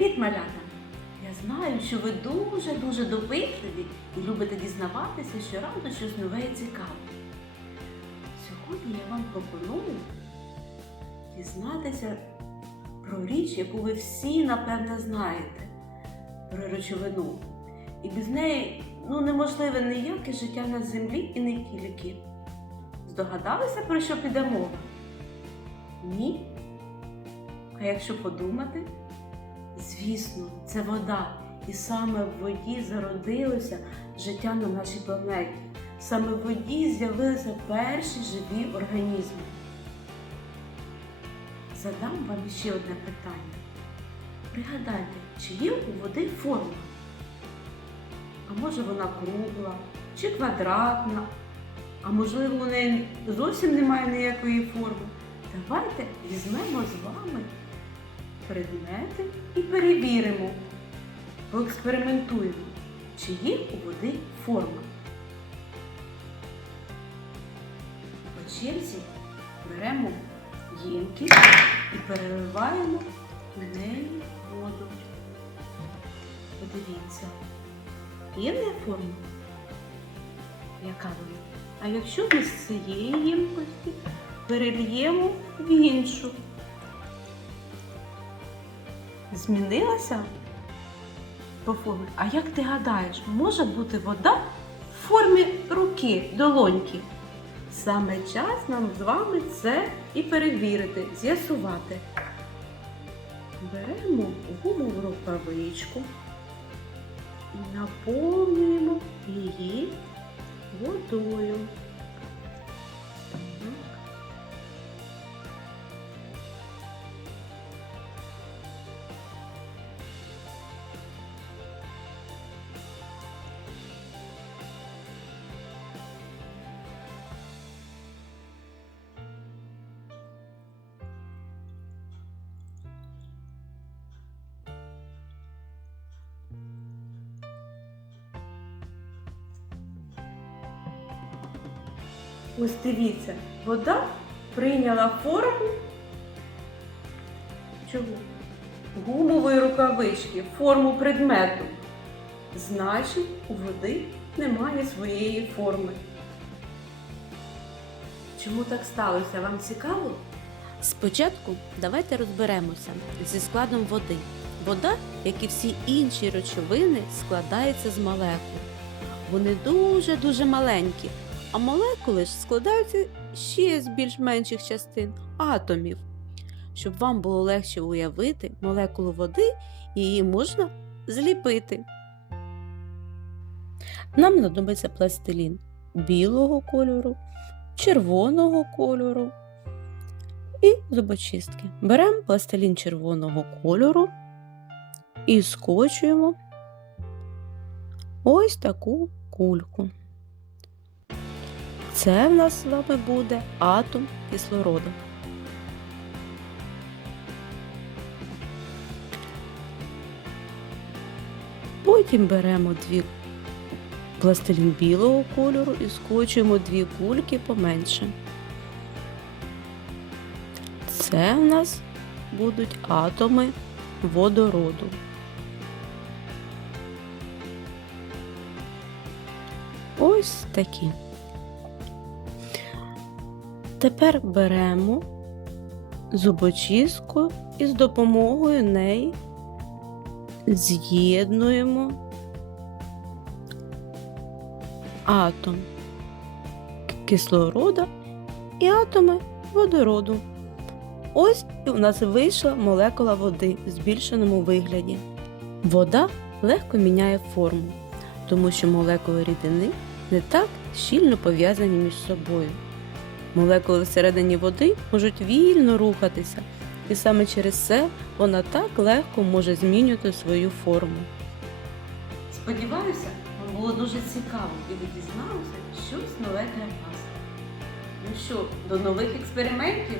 малята! Я знаю, що ви дуже-дуже допитливі і любите дізнаватися щоразу щось нове і цікаве. Сьогодні я вам пропоную дізнатися про річ, яку ви всі, напевне, знаєте, про речовину. І без неї ну, неможливе ніяке життя на землі і не тільки. Здогадалися, про що піде мова? Ні? А якщо подумати, звісно, це вода. І саме в воді зародилося життя на нашій планеті. Саме в воді з'явилися перші живі організми. Задам вам ще одне питання. Пригадайте, чи є у води форма? А може вона кругла чи квадратна? А можливо, у неї зовсім немає ніякої форми. Давайте візьмемо з вами предмети і перевіримо, поекспериментуємо, чи є у води форма. По черзі беремо ємкість і переливаємо в неї воду. Подивіться, є в неї форма? Яка вона? А якщо ми з цієї ємкості перельємо в іншу? Змінилася по формі? А як ти гадаєш, може бути вода в формі руки, долоньки? Саме час нам з вами це і перевірити, з'ясувати. Беремо гумову рукавичку і наповнюємо її водою. Ось дивіться, вода прийняла форму чого? Гумової рукавички, форму предмету. Значить, у води немає своєї форми. Чому так сталося? Вам цікаво? Спочатку давайте розберемося зі складом води. Вода, як і всі інші речовини, складається з молекул. Вони дуже-дуже маленькі, а молекули ж складаються ще з більш менших частин атомів. Щоб вам було легше уявити молекулу води, її можна зліпити. Нам знадобиться пластилін білого кольору, червоного кольору і зубочистки. Беремо пластилін червоного кольору і скочуємо ось таку кульку. Це в нас з вами буде атом кислороду. Потім беремо дві пластилін білого кольору і скочуємо дві кульки поменше. Це в нас будуть атоми водороду. Ось такі. Тепер беремо зубочистку і з допомогою неї з'єднуємо атом кислорода і атоми водороду. Ось у нас вийшла молекула води в збільшеному вигляді. Вода легко міняє форму, тому що молекули рідини не так щільно пов'язані між собою. Молекули всередині води можуть вільно рухатися, і саме через це вона так легко може змінювати свою форму. Сподіваюся, вам було дуже цікаво і ви дізналися щось нове для вас. Ну що, до нових експериментів?